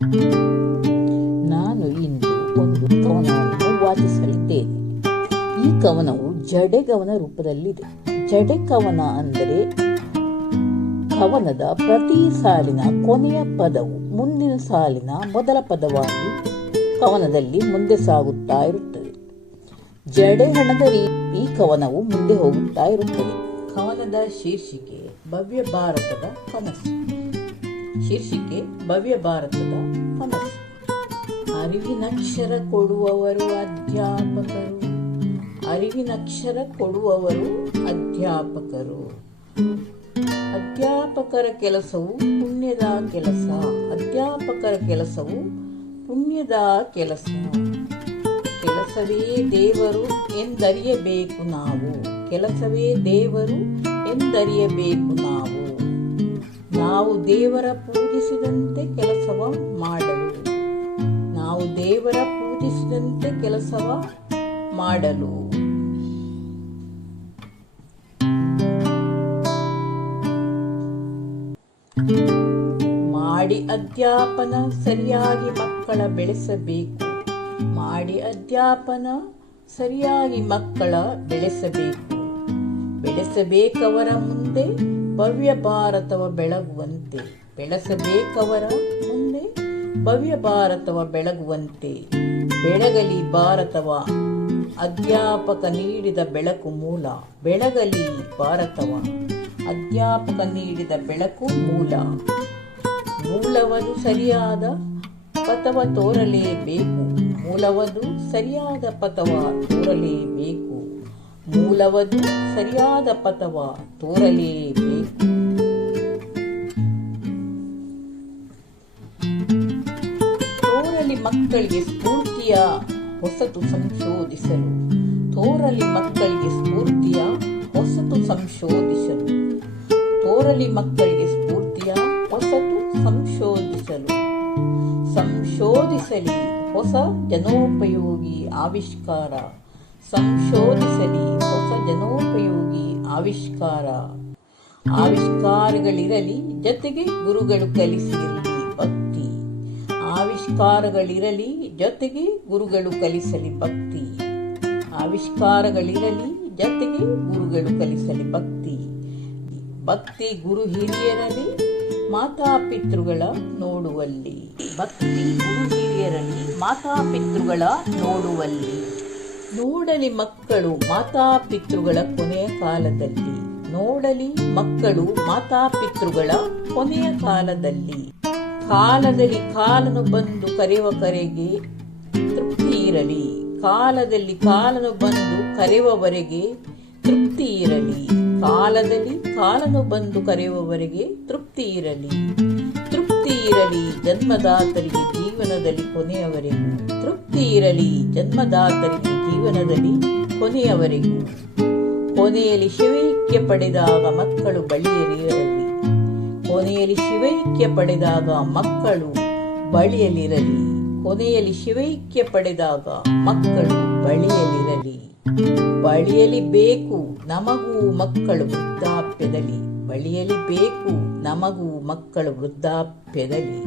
ನಾನು ಇಂದು ಒಂದು ಕವನವನ್ನು ವಾಚಿಸಲಿದ್ದೇನೆ ಈ ಕವನವು ಜಡೆಗವನ ರೂಪದಲ್ಲಿದೆ. ಜಡೆ ಕವನ ಅಂದರೆ ಕವನದ ಪ್ರತಿ ಸಾಲಿನ ಕೊನೆಯ ಪದವು ಮುಂದಿನ ಸಾಲಿನ ಮೊದಲ ಪದವಾಗಿ ಕವನದಲ್ಲಿ ಮುಂದೆ ಸಾಗುತ್ತಾ ಇರುತ್ತದೆ. ಜಡೆ ಹಣದ ಈ ಕವನವು ಮುಂದೆ ಹೋಗುತ್ತಾ ಇರುತ್ತದೆ. ಕವನದ ಶೀರ್ಷಿಕೆ ಭವ್ಯ ಭಾರತದ ಕನಸು. ಶೀರ್ಷಿಕೆ ಭವ್ಯ ಭಾರತದ ಕನಸು ಅರಿವಿನಕ್ಷರ ಕೊಡುವವರು ಅಧ್ಯಾಪಕರು. ಅರಿವಿನಕ್ಷರ ಕೊಡುವವರು ಅಧ್ಯಾಪಕರು. ಅಧ್ಯಾಪಕರ ಕೆಲಸವು ಪುಣ್ಯದ ಕೆಲಸ. ಅಧ್ಯಾಪಕರ ಕೆಲಸವು ಪುಣ್ಯದ ಕೆಲಸ. ಕೆಲಸವೇ ದೇವರು ಎಂದರಿಯಬೇಕು ನಾವು. ಕೆಲಸವೇ ದೇವರು ಎಂದರಿಯಬೇಕು ನಾವು ನಾವು ದೇವರ ಪೂಜಿಸಿದಂತೆ ಕೆಲಸವ ಮಾಡಲು. ನಾವು ದೇವರ ಪೂಜಿಸಿದಂತೆ ಕೆಲಸವ ಮಾಡಲು. ಮಾಡಿ ಅಧ್ಯಾಪನ ಸರಿಯಾಗಿ ಮಕ್ಕಳ ಬೆಳೆಸಬೇಕು. ಮಾಡಿ ಅಧ್ಯಾಪನ ಸರಿಯಾಗಿ ಮಕ್ಕಳ ಬೆಳೆಸಬೇಕು. ಬೆಳೆಸಬೇಕವರ ಮುಂದೆ ಭವ್ಯ ಭಾರತವ ಬೆಳಗುವಂತೆ. ಬೆಳೆಸಬೇಕವರ ಮುಂದೆ ಭವ್ಯ ಭಾರತವ ಬೆಳಗುವಂತೆ. ಬೆಳಗಲಿ ಭಾರತವ, ಅಧ್ಯಾಪಕ ನೀಡಿದ ಬೆಳಕು ಮೂಲ. ಬೆಳಗಲಿ ಭಾರತವ, ಅಧ್ಯಾಪಕ ನೀಡಿದ ಬೆಳಕು ಮೂಲ. ಮೂಲವದು ಸರಿಯಾದ ಪಥವ ತೋರಲೇಬೇಕು. ಮೂಲವದು ಸರಿಯಾದ ಪಥವ ತೋರಲೇಬೇಕು. ಮೂಲವದು ಸರಿಯಾದ ಪಥವ ತೋರಲೇಬೇಕು. ತೋರಲಿ ಮಕ್ಕಳಿಗೆ ಸ್ಫೂರ್ತಿಯ ಹೊಸತು ಸಂಶೋಧಿಸಲು. ತೋರಲಿ ಮಕ್ಕಳಿಗೆ ಸ್ಫೂರ್ತಿಯ ಹೊಸತು ಸಂಶೋಧಿಸಲು. ತೋರಲಿ ಮಕ್ಕಳಿಗೆ ಸ್ಫೂರ್ತಿಯ ಹೊಸತು ಸಂಶೋಧಿಸಲು. ಸಂಶೋಧಿಸಲಿ ಹೊಸ ಜನೋಪಯೋಗಿ ಆವಿಷ್ಕಾರ. ಸಂಶೋಧಿಸಲಿ ಹೊಸ ಜನೋಪಯೋಗಿ ಆವಿಷ್ಕಾರ. ಆವಿಷ್ಕಾರಗಳಿರಲಿ ಜೊತೆಗೆ ಗುರುಗಳು ಕಲಿಸಿರಲಿ ಆವಿಷ್ಕಾರಗಳಿರಲಿ, ಜೊತೆಗೆ ಗುರುಗಳು ಕಲಿಸಲಿ ಭಕ್ತಿ. ಆವಿಷ್ಕಾರಗಳಿರಲಿ, ಜೊತೆಗೆ ಗುರುಗಳು ಕಲಿಸಲಿ ಭಕ್ತಿ. ಭಕ್ತಿ ಗುರು ಹಿರಿಯರಲ್ಲಿ ಮಾತಾಪಿತೃಗಳ ನೋಡುವಲ್ಲಿ. ಭಕ್ತಿ ಗುರು ಹಿರಿಯರಲ್ಲಿ ಮಾತಾಪಿತೃಗಳ ನೋಡುವಲ್ಲಿ. ನೋಡಲಿ ಮಕ್ಕಳು ಮಾತಾಪಿತೃಗಳ ಕೊನೆಯ ಕಾಲದಲ್ಲಿ. ನೋಡಲಿ ಮಕ್ಕಳು ಮಾತಾಪಿತೃಗಳ ಕೊನೆಯ ಕಾಲದಲ್ಲಿ. ಕಾಲದಲ್ಲಿ ಕಾಲನು ಬಂದು ಕರೆಯುವ ಕರೆಗೆ ತೃಪ್ತಿ ಇರಲಿ. ಕಾಲದಲ್ಲಿ ಕಾಲನು ಬಂದು ಕರೆಯುವವರೆಗೆ ತೃಪ್ತಿ ಇರಲಿ. ಕಾಲದಲ್ಲಿ ಕಾಲನು ಬಂದು ಕರೆಯುವವರೆಗೆ ತೃಪ್ತಿ ಇರಲಿ. ತೃಪ್ತಿ ಇರಲಿ ಜನ್ಮದಾತರಿಗೆ ಜೀವನದಲ್ಲಿ ಕೊನೆಯವರೆಗೂ. ತೃಪ್ತಿ ಇರಲಿ ಜನ್ಮದಾತರಿಗೆ ಜೀವನದಲ್ಲಿ ಕೊನೆಯವರೆಗೂ. ಕೊನೆಯಲ್ಲಿ ಶಿವೈಕ್ಯ ಪಡೆದಾಗ ಮಕ್ಕಳು ಬಳಿಯಲಿರಲಿ ಕೊನೆಯಲ್ಲಿ ಶಿವೈಕ್ಯ ಪಡೆದಾಗ ಮಕ್ಕಳು ಬಳಿಯಲಿರಲಿ. ಕೊನೆಯಲ್ಲಿ ಶಿವೈಕ್ಯ ಪಡೆದಾಗ ಮಕ್ಕಳು ಬಳಿಯಲಿರಲಿ. ಬಳಿಯಲಿ ಬೇಕು, ನಮಗೂ ಮಕ್ಕಳು ವೃದ್ಧಾಪ್ಯದಲ್ಲಿ. ಬಳಿಯಲಿ ಬೇಕು, ನಮಗೂ ಮಕ್ಕಳು ವೃದ್ಧಾಪ್ಯದಲ್ಲಿ.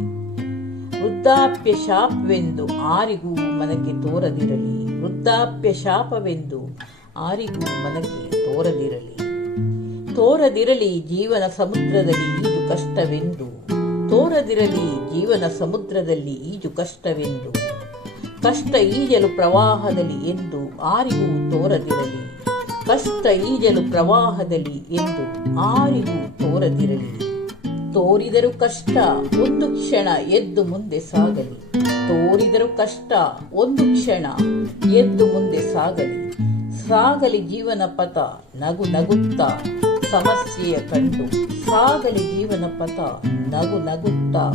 ವೃದ್ಧಾಪ್ಯ ಶಾಪವೆಂದು ಆರಿಗೂ ಮನಕ್ಕೆ ತೋರದಿರಲಿ. ವೃದ್ಧಾಪ್ಯ ಶಾಪವೆಂದು ಆರಿಗೂ ಮನಕ್ಕೆ ತೋರದಿರಲಿ. ತೋರದಿರಲಿ ಜೀವನ ಸಮುದ್ರದಲ್ಲಿ. ಕಷ್ಟವೆಂದು. ತೋರದಿರಲಿ ಜೀವನ ಸಮುದ್ರದಲ್ಲಿ ಈಜು ಕಷ್ಟವೆಂದು. ಕಷ್ಟ ಈಜಲು ಪ್ರವಾಹದಲ್ಲಿ ಎಂದು ಆರಿಗೂ ತೋರದಿರಲಿ. ಕಷ್ಟ ಈಜಲು ಪ್ರವಾಹದಲ್ಲಿ ಎಂದು ಆರಿಗೂ ತೋರದಿರಲಿ. ತೋರಿದರು ಕಷ್ಟ ಒಂದು ಕ್ಷಣ ಎದ್ದು ಮುಂದೆ ಸಾಗಲಿ. ತೋರಿದರು ಕಷ್ಟ ಒಂದು ಕ್ಷಣ ಎದ್ದು ಮುಂದೆ ಸಾಗಲಿ. ಸಾಗಲಿ ಜೀವನ ಪಥ ನಗು ನಗುತ್ತಾ. ಸಮಸ್ಯೆಯ ಕಂಡು ಸಾಗಲಿ ಜೀವನ ಪಥ ನಗು ನಗುತ್ತಾ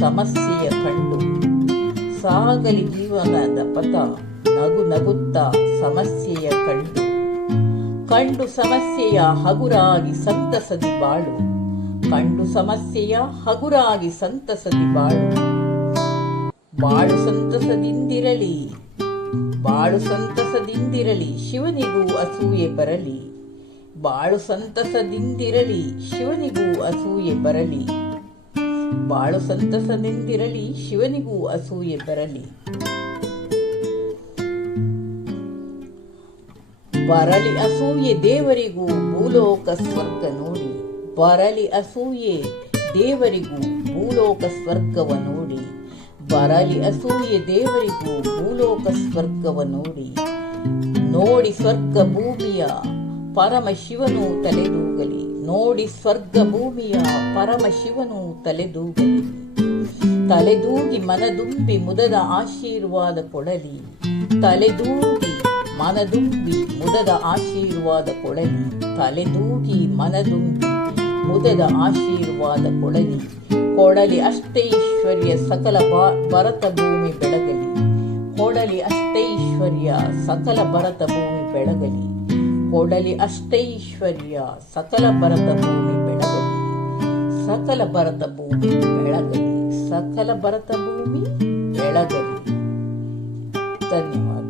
ಸಮಸ್ಯೆಯ ಕಂಡು. ಸಾಗಲಿ ಜೀವನದ ಪಥ ನಗು ನಗುತ್ತಾ ಸಮಸ್ಯೆಯ ಕಂಡು. ಕಂಡು ಸಮಸ್ಯೆಯ ಹಗುರಾಗಿ ಸಂತಸದಿ ಬಾಳು. ಕಂಡು ಸಮಸ್ಯೆಯ ಹಗುರಾಗಿ ಸಂತಸದಿ ಬಾಳು. ಬಾಳು ಸಂತಸದಿಂದಿರಲಿ. ಬಾಳು ಸಂತಸದಿಂದಿರಲಿ ಶಿವನಿಗೂ ಅಸೂಯೆ ಬರಲಿ. ಬಾಳು ಸಂತಸದಿಂದಿರಲಿ, ಶಿವನಿಗೂ ಅಸೂಯೆ ಬರಲಿ. ಬಾಳು ಸಂತಸದಿಂದಿರಲಿ, ಶಿವನಿಗೂ ಅಸೂಯೆ ಬರಲಿ. ಬರಲಿ ಅಸೂಯೆ ದೇವರಿಗೂ, ಭೂಲೋಕ ಸ್ವರ್ಗ ನೋಡಿ. ಬರಲಿ ಅಸೂಯೆ ದೇವರಿಗೂ, ಭೂಲೋಕ ಸ್ವರ್ಗವ ನೋಡಿ. ಬರಲಿ ಅಸೂಯೆ ದೇವರಿಗೂ, ಭೂಲೋಕ ಸ್ವರ್ಗವ ನೋಡಿ. ನೋಡಿ ಸ್ವರ್ಗ ಭೂಮಿಯ ಪರಮ ಶಿವನು ತಲೆದೂಗಲಿ. ನೋಡಿ ಸ್ವರ್ಗ ಭೂಮಿಯ ಪರಮ ಶಿವನು ತಲೆದೂಗಲಿ. ತಲೆದೂಗಿ ಮನದುಂಬಿ ಮುದದ ಆಶೀರ್ವಾದ ಕೊಡಲಿ. ತಲೆದೂಗಿ ಮನದುಂಬಿ ಮುದದ ಆಶೀರ್ವಾದ ಕೊಡಲಿ. ತಲೆದೂಗಿ ಮನದುಂಬಿ ಮುದದ ಆಶೀರ್ವಾದ ಕೊಡಲಿ. ಕೊಡಲಿ ಅಷ್ಟೈಶ್ವರ್ಯ ಸಕಲ ಭರತ ಭೂಮಿ ಬೆಳಗಲಿ. ಕೊಡಲಿ ಅಷ್ಟೈಶ್ವರ್ಯ ಸಕಲ ಭರತ ಭೂಮಿ ಬೆಳಗಲಿ. ಕೊಡಲಿ ಅಷ್ಟೈಶ್ವರ್ಯ ಸಕಲ ಭರತ ಭೂಮಿ ಬೆಳಗಲಿ. ಸಕಲ ಭರತ ಭೂಮಿ ಬೆಳಗಲಿ. ಸಕಲ ಭರತ ಭೂಮಿ ಬೆಳಗಲಿ. ಧನ್ಯವಾದ.